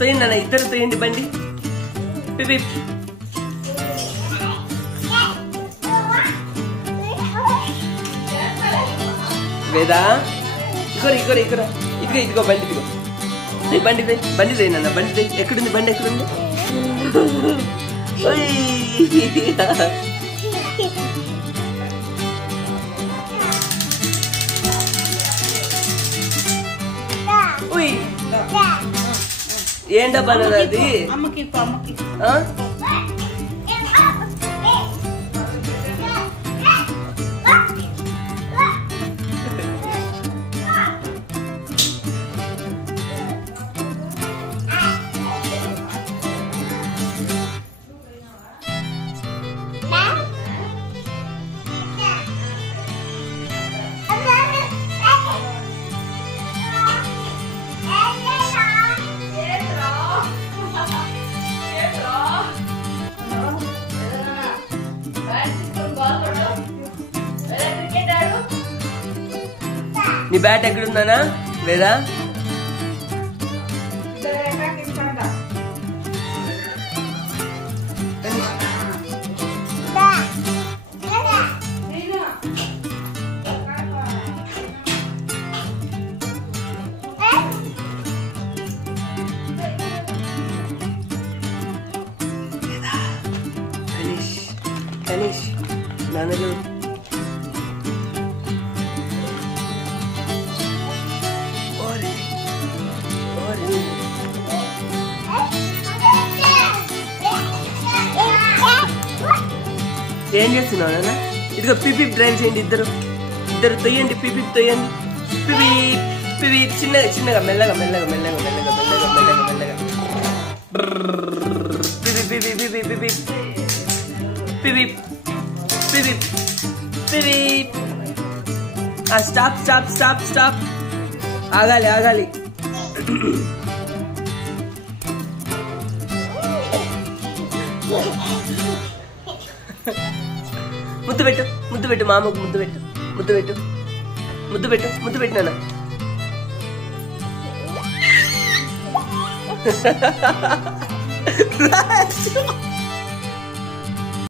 తోయండి అన్న, ఇద్దరు తోయండి బండి. పిపి వేదా ఇగో ఇగో ఇగో ఇదిగో ఇదిగో బండి, ఇదిగో బండి బండి తోయనన్న, బండి తోయి. ఎక్కడుంది బండి, ఎక్కడుంది? ఏం డబ్బా అది? నీ బ్యాట్ ఎక్కడుందానా? లేదా గణేష్ నాన్నలు ఏం చేస్తున్నావు నాన్న? ఇదిగో పిపి డ్రైవ్ చేయండి, ఇద్దరు తొయ్యండి, పిపి తొయ్యండి. పిపి పిపి చిన్నగా చిన్నగా మెల్లగా మెల్లగా మెల్లగా మెల్లగా మెల్లగా మెల్లగా మెల్లగా పిపి పిపి పిపి పిపి పిపి పిపి పిపి. స్టాప్ స్టాప్ స్టాప్ స్టాప్, ఆగాలి ఆగాలి. ముద్దు పెట్టు, ముద్దు పెట్టు, మామకు ముద్దు పెట్టు, ముద్దు పెట్టు, ముద్దు పెట్టు, ముద్దు పెట్టు నాన్న.